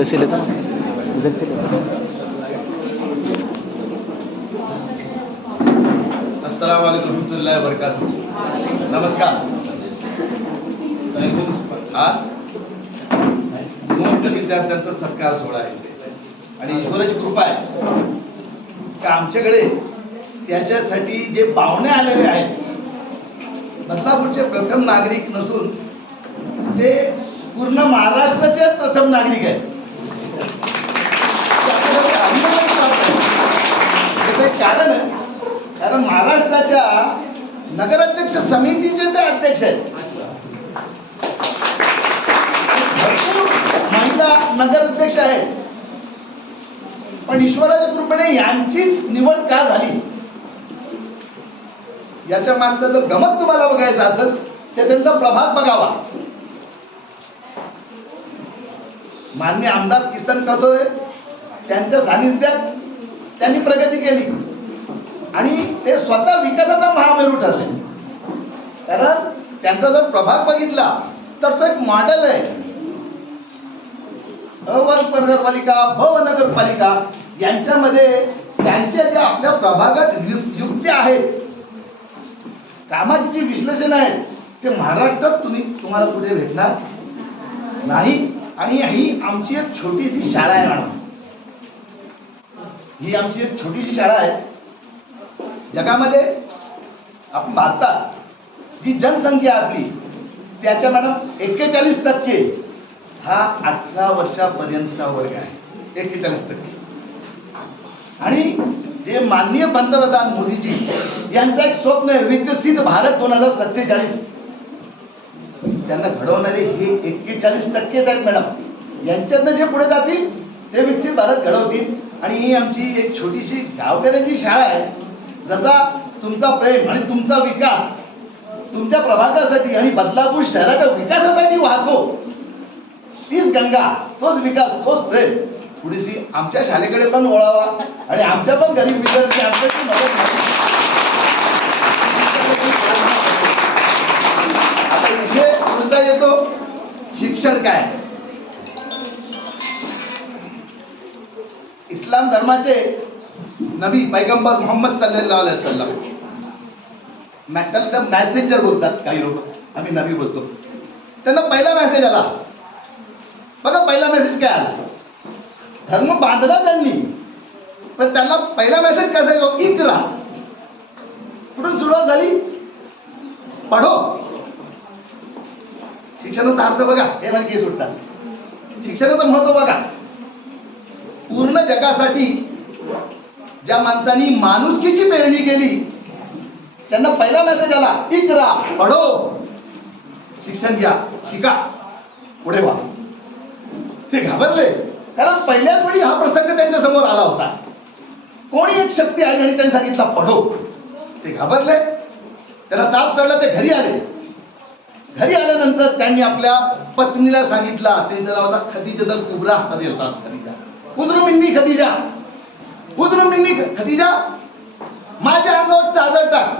उधर से लेता उधर से लेता। अस्सलाम वालेकुम रहमतुल्लाहि व बरकातुहू। नमस्कार। आज मोठ्या विद्यार्थ्यांचा सत्कार सोहळा आहे आणि ईश्वराची कृपा आहे की आमच्याकडे त्याच्यासाठी जे पाहुणे आलेले आहेत, बदलापूरचे प्रथम नागरिक नसून ते पूर्ण महाराष्ट्राचे प्रथम नागरिक आहेत। कारण आहे, कारण महाराष्ट्राच्या नगराध्यक्ष समितीचे ते अध्यक्ष आहेत। भरपूर महिला नगराध्यक्ष आहेत, पण ईश्वराच्या कृपेने यांचीच निवड का झाली याच्या मागचं जर गमत तुम्हाला बघायचं असेल तर त्यांचा प्रभाग बघावा। माननीय आमदार किसन कथोरे त्यांच्या सानिध्यात त्यांनी प्रगती केली आणि ते स्वतः विकासाचा महामेरू ठरले। कारण त्यांचा जर प्रभाग बघितला तर तो एक मॉडेल आहे। नगरपालिका भ नगरपालिका यांच्यामध्ये त्यांच्या ज्या आपल्या प्रभागात युक्त्या आहेत, कामाची जी विश्लेषण आहे ते महाराष्ट्रात तुम्हाला कुठे भेटणार नाही। आणि ही आमची एक छोटीशी शाळा आहे मॅडम, ही आमची एक छोटीशी शाळा आहे। जगामध्ये आपण भारतात जी जनसंख्या आपली त्याच्या मॅडम 41% हा 18 वर्षापर्यंतचा वर्ग आहे, 41%। आणि जे माननीय पंतप्रधान मोदीजी यांचा एक स्वप्न आहे विकसित भारत 2047, त्यांना घडवणारे हे 41%च आहेत मॅडम। यांच्यातनं जे पुढे जातील ते विकसित भारत घडवतील। आणि ही आमची एक छोटीशी गावकऱ्यांची शाळा आहे। जसा तुमचा प्रेम आणि तुमचा विकास तुमच्या प्रभागासाठी आणि बदलापूर शहराच्या विकासासाठी वाहतो, तीच गंगा, तोच विकास, तोच प्रेम थोडीशी आमच्या शाळेकडे पण वळावा आणि आमच्या पण गरीब विद्यार्थी आमच्याची मदत व्हावी। आता विषय पुढचा येतो, शिक्षण काय। इस्लाम धर्माचे नबी पैगंबर मोहम्मद सल्लल्लाहु अलैहि वसल्लम, त्याला मॅसेंजर बोलतात काही लोक, आम्ही नबी बोलतो। त्यांना पहिला मेसेज आला बघा, पहिला मेसेज काय आला, धर्म बांधला त्यांनी, पण त्यांना पहिला मेसेज कसा येतो, इकरा। कुठून सुरुवात झाली, पढो। शिक्षणाचा अर्थ बघा, हे म्हणजे सुटतात। शिक्षणाचं महत्व बघा, पूर्ण जगासाठी ज्या माणसांनी माणुसकीची पेरणी केली त्यांना पहिला मेसेज आला, इकरा, पढो, शिक्षण घ्या, शिका, पुढे व्हा। ते घाबरले, कारण पहिल्याच वेळी हा प्रसंग त्यांच्या समोर आला होता। कोणी एक शक्ती आहे आणि त्यांनी सांगितलं पढो। ते घाबरले, त्यांना ताप चढला, ते घरी आले। घरी आल्यानंतर त्यांनी आपल्या पत्नीला सांगितलं, त्यांचं नाव होता खदीजा कुबरा, खदीजा, उजरू मिन्नी खदीजा, उजरू मिन्नी खदीजा, माझ्या अंगावर चादर टाक,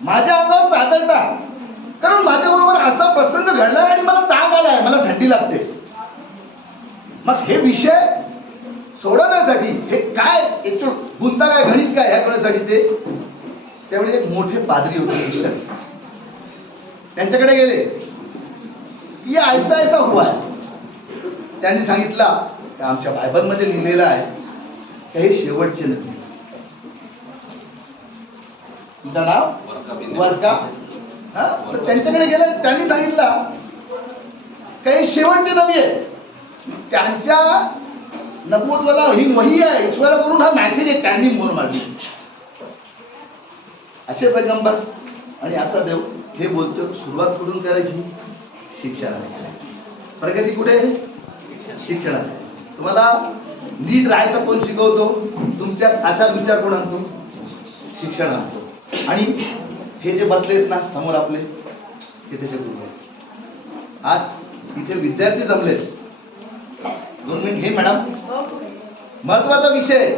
माझ्या अंगावर चादर टाक, कारण माझ्याबरोबर असा प्रसंग घडलाय आणि मला ताप आलाय, मला थंडी लागते। मग हे विषय सोडवण्यासाठी हे काय गुंता काय, गणित काय, ह्या करण्यासाठी ते त्यावेळी एक मोठे पादरी होते ख्रिश्चन, त्यांच्याकडे गेले की ऐसा ऐसा हुआ है। त्यांनी सांगितलं आमच्या बायबलमध्ये लिहिलेलं आहे की हे शेवटचे नबी, तुमचं नाव वर्का, हा, तर त्यांच्याकडे गेले, त्यांनी सांगितलं की हे शेवटचे नबी आहेत, त्यांच्या नबूवतला ही वही आहे, ईश्वराकडून हा मेसेज आहे, त्यांनी मोर मारली। असे पैगंबर आणि असा देव हे बोलतो, सुरुवात कुठून करायची, शिक्षणाने करायची। प्रगती कुठे, शिक्षणात। तुम्हाला नीट राहायचं कोण शिकवतो, तुमच्यात आचार विचार कोण आणतो, शिक्षण आणतो। आणि हे जे बसलेत ना समोर आपले, हे त्याचे गुरु आहेत। आज इथे विद्यार्थी जमलेत, 2 मिनिट हे मॅडम, महत्वाचा विषय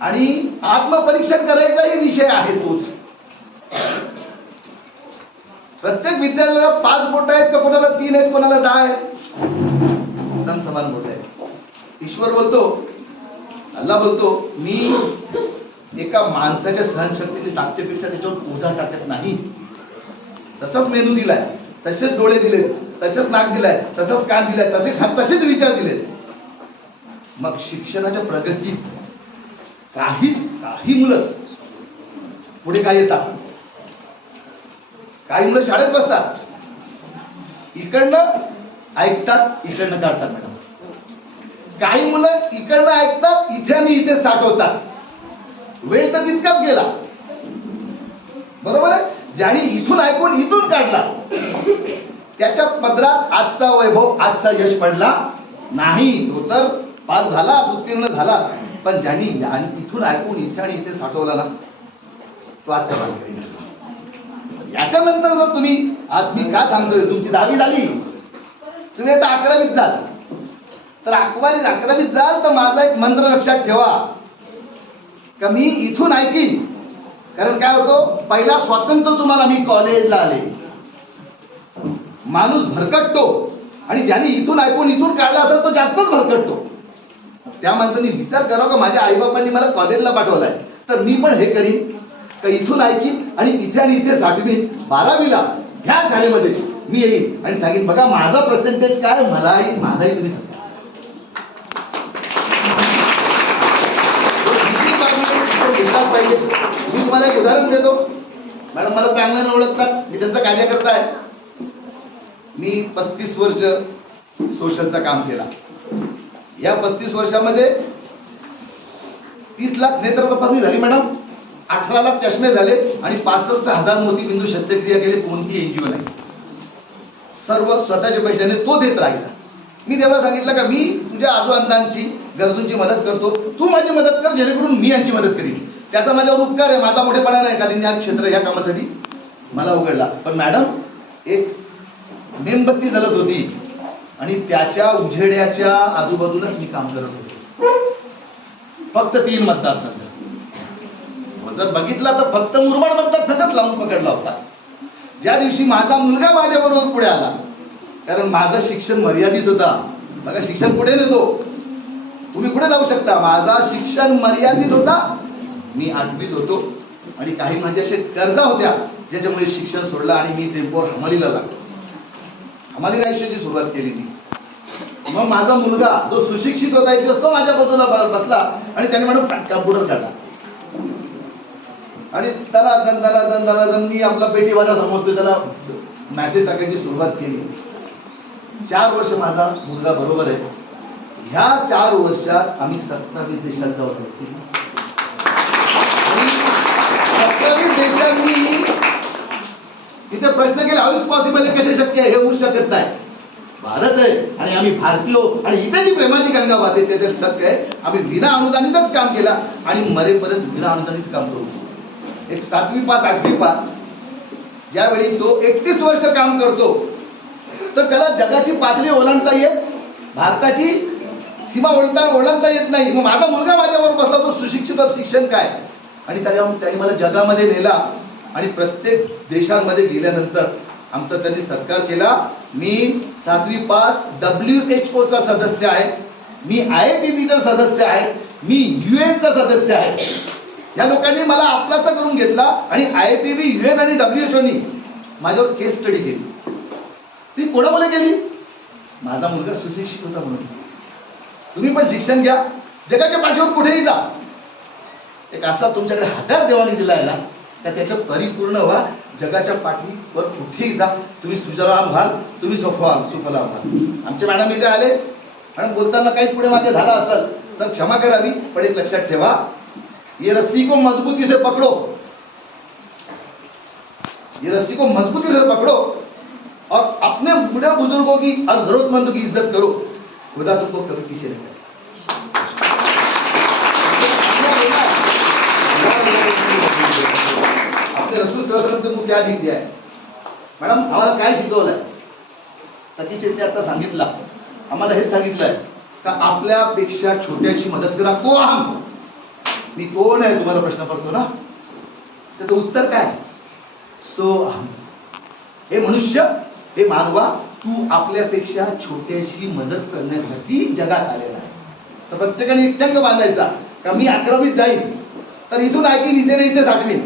आणि आत्मपरीक्षण करायचाही विषय आहे तोच। प्रत्येक विद्यालयाला 5 बोट आहेत का, कोणाला 3 आहेत, कोणाला 10 आहेत, इंसान समान बोलत आहे. ईश्वर बोलतो, अल्लाह बोलतो, मी एका माणसाच्या सहनशक्तीने ताकदीपेक्षा त्याच्यावर ओझा टाकत नाही. तसंच मेंदू दिलाय, तसेच डोळे दिले, तसेच नाक दिलाय, तसंच कान दिलाय, तसेच विचार दिले. मग शिक्षणाच्या प्रगतीत काही मुलंच पुढे काय येतात. काही मुलं शाळेत बसतात, इकडनं ऐकतात, इकडनं काढतात मॅडम. काही मुलं इकडनं ऐकतात, इथे आणि इथे साठवतात. वेळ तर तितकाच गेला, बरोबर आहे. ज्याने इथून ऐकून इथून काढला त्याच्या पदरात आजचा वैभव, आजचा यश पडला नाही. तो तर पास झाला, उत्तीर्ण झाला, पण ज्यांनी इथून ऐकून इथे आणि इथे साठवला ना, तो आजचा मानकरी ठरला. याच्यानंतर जर तुम्ही, आज मी काय सांगतोय, तुमची 10वी झाली, तुम्ही आता 11वीत जाल, तर 11वीत जाल तर माझा एक मंत्र लक्षात ठेवा, का मी इथून ऐकीन. कारण काय होतो, पहिला स्वातंत्र्य तुम्हाला, मी कॉलेजला आले, माणूस भरकटतो, आणि ज्याने इथून ऐकून इथून काढला असेल तो जास्तच भरकटतो. त्या माणसाने विचार करा, का माझ्या आईबापांनी मला कॉलेजला पाठवलाय, तर मी पण हे करीन का इथून ऐकीन आणि इथे आणि इथे साठवीन. 12वीला ह्या शाळेमध्ये मी येईन आणि सांगेन, बघा माझा पर्सेंटेज काय, मलाही माझाही तुम्ही सांगा. पाहिजे. मी तुम्हाला एक उदाहरण देतो. मॅडम मला चांगल्यानं ओळखतात, मी त्यांचा कार्यकर्ता आहे. मी 35 वर्ष सोशलचं काम केला. या 35 वर्षामध्ये 30 लाख नेत्र तपासणी झाली मॅडम, 18 लाख चष्मे झाले आणि 65,000 मोतीबिंदू शस्त्रक्रिया केली. कोणती एनजीओ नाही, सर्व स्वतःच्या पैशाने तो देत राहिला. मी तेव्हा सांगितलं का मी तुझ्या आजोबांची गरजूंची मदत करतो, तू माझी मदत कर, जेणेकरून मी यांची मदत करीन. त्याचा माझ्यावर उपकार आहे, माझा मोठेपणा नाही का त्यांनी हा क्षेत्र ह्या कामासाठी मला उघडला. पण मॅडम एक मेणबत्ती जळत होती आणि त्याच्या उजेड्याच्या आजूबाजूलाच मी काम करत होतो. फक्त 3 मतदारसंघ जर बघितला तर फक्त मुरबाड मतदारसंघच लावून पकडला होता. ज्या दिवशी माझा मुलगा माझ्याबरोबर पुढे आला, कारण माझं शिक्षण मर्यादित होता. बघा शिक्षण पुढे नेतो, तुम्ही पुढे जाऊ शकता. माझा शिक्षण मर्यादित होता, मी 8वीत होतो आणि काही माझ्या अशा गरजा होत्या ज्याच्यामुळे शिक्षण सोडलं आणि मी टेम्पोवर हमालीला लागलो. हमालीला आयुष्याची सुरुवात केली मी. मग माझा मुलगा जो सुशिक्षित होता, एक दिवस तो माझ्या बाजूला बसला आणि त्याने म्हणून कॅम्प्युटर काढला आणि त्याला मी आपला पेटीवाला समजतो, त्याला मॅसेज टाकायची सुरुवात केली. 4 वर्ष माझा मुलगा बरोबर आहे. ह्या 4 वर्षात आम्ही 27 देशात जाऊन केली. 27 देशांनी तिथे प्रश्न केला, हाऊ इज पॉसिबल, कसे शक्य आहे, हे होऊ शकत नाही. भारत आहे आणि आम्ही भारतीय आणि इथे जी प्रेमाची गंगा वाहते त्याच्यात शक्य आहे. आम्ही विना अनुदानितच काम केला आणि मरेपर्यंत विना अनुदानित काम करू. एक 7वी पास 8वी पास ज्यावेळी तो 31 वर्ष काम करतो, तर त्याला जगाची पातळी ओलांडता येत, भारताची सीमा ओलांडता येत नाही. मग माझा मुलगा माझ्यावर बसला, तो सुशिक्षित, शिक्षण काय, आणि त्याने मला जगामध्ये नेला आणि प्रत्येक देशांमध्ये गेल्यानंतर आमचा त्यांनी सत्कार केला. मी 7वी पास WHO चा सदस्य आहे, मी IAPB चा सदस्य आहे, मी UN चा सदस्य आहे. या लोकांनी मला आपलासा करून घेतला आणि IAPB, UN आणि WHO नी माझ्यावर केस स्टडी केली. ती कोणामुळे केली? माझा मुलगा सुशिक्षित होता म्हणून. तुम्ही पण शिक्षण घ्या, जगाच्या पाठीवर कुठेही जा. एक असा तुमच्याकडे हातार देवाने दिला आहे ना, का त्याचं परिपूर्ण व्हा. जगाच्या पाठीवर कुठेही जा, तुम्ही सुजलाम व्हाल, तुम्ही सुफलाम व्हाल. आमचे मॅडम इथे आले, मॅडम बोलताना काही पुढे मागे झाला असेल तर क्षमा करावी, पण एक लक्षात ठेवा, ये रस्सी को मजबूती से पकड़ो, ये रस्सी को मजबूती से पकड़ो और अपने बूढ़े बुजुर्गों की और जरूरतमंदों की इज्जत करो, खुदा तुमको कभी पीछे नहीं करेगा. आपले रसूल सल्लल्लाहु क्या दिख दिया है. मॅडम आम्हाला काय शिकवलंय? तकी शेट्टी आता सांगितलं, आम्हाला हे सांगितलंय का आपल्यापेक्षा छोट्याची मदत करा. को हम, मी कोण आहे तुम्हाला प्रश्न पडतो ना, त्याचं उत्तर काय? सो हम. हे मनुष्य, हे मानवा, तू आपल्यापेक्षा छोट्याशी मदत करण्यासाठी जगात आलेला आहे. तर प्रत्येकाने एक चंग बांधायचा का मी 11वीत जाईन तर इथून ऐकीन इथे साठवीन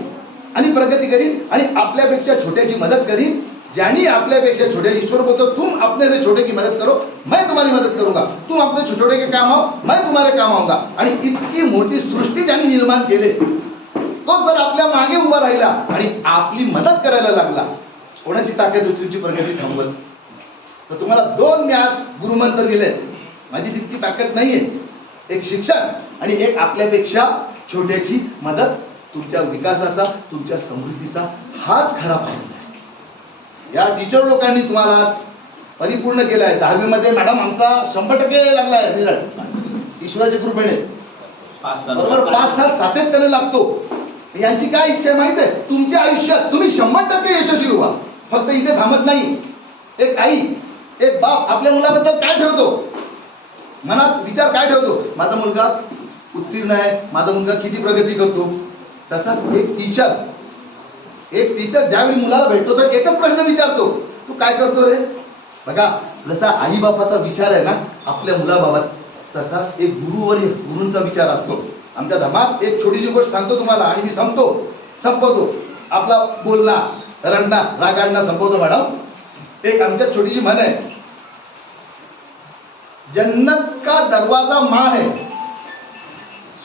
आणि प्रगती करीन आणि आपल्यापेक्षा छोट्याची मदत करीन. ज्यांनी आपल्यापेक्षा छोटे, ईश्वर बोलतो तुम अपने से छोटे की मदत करो मैं तुम्हारी मदत करूंगा, तुम अपने छोटे के काम आओ मैं तुम्हारे काम आऊंगा. आणि इतकी मोठी सृष्टी ज्यांनी निर्माण केले तो जर आपल्या मागे उभा राहिला आणि आपली मदत करायला लागला, कोणाची ताकद होती तुमची प्रगती थांबवत? तर तुम्हाला 2 मी आज गुरुमंत्र दिले. माझी तितकी ताकद नाहीये. एक शिक्षण आणि एक आपल्यापेक्षा छोट्याची मदत. तुमच्या विकासाचा, तुमच्या समृद्धीचा हाच खरा फायदा आहे. या टीचर लोकांनी तुम्हाला आज परिपूर्ण केलाय. 10वी मध्ये मॅडम आमचा 100% लागलाय रिझल्ट, ईश्वराच्या कृपेने. बरोबर 5 साल सातत्याने लागतो. यांची काय इच्छा आहे माहित आहे? तुमच्या आयुष्यात तुम्ही 100% यशस्वी व्हा. फक्त इथे थांबत नाही. एक आई, एक बाप आपल्या मुलाबद्दल काय ठेवतो? मनात विचार काय ठेवतो? माझा मुलगा उत्तीर्ण आहे, माझा मुलगा किती प्रगती करतो. तसाच एक टीचर ज्यावेळी मुलाला भेटतो तर एकच प्रश्न विचारतो, तू काय करतो रे? बघा, जसा आई बापाचा विचार आहे ना आपल्या मुलाबाबत, तसाच एक गुरूंचा विचार असतो. आमच्या धर्मात एक छोटीशी गोष्ट सांगतो तुम्हाला आणि मी संपवतो. आपला बोलणार, रडणार, रागाडणं संपवतो मॅडम. एक आमच्यात छोटीशी म्हण आहे, जन्नत का दरवाजा माँ है,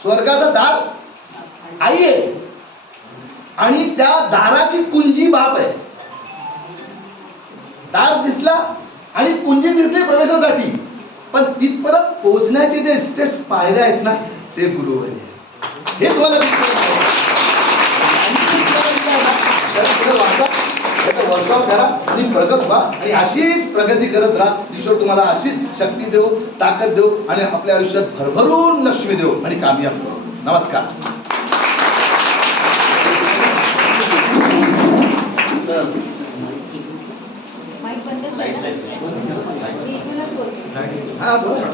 स्वर्गाचा दार आई आहे आणि त्या दाराची कुंजी बाप आहे. दार दिसला आणि कुंजी दिसली प्रवेशासाठी, पण तिथपर्यंत पोहोचण्याचे जे स्टेप्स पायऱ्या आहेत ना ते गुरु आहे. हे तुम्हाला वर्षाव करा आणि प्रगत व्हा आणि अशीच प्रगती करत राहा. ईश्वर तुम्हाला अशीच शक्ती देऊ, ताकद देऊ आणि आपल्या आयुष्यात भरभरून लक्ष्मी देऊ आणि कामयाब करू. नमस्कार. माईक बंद. हा बोला.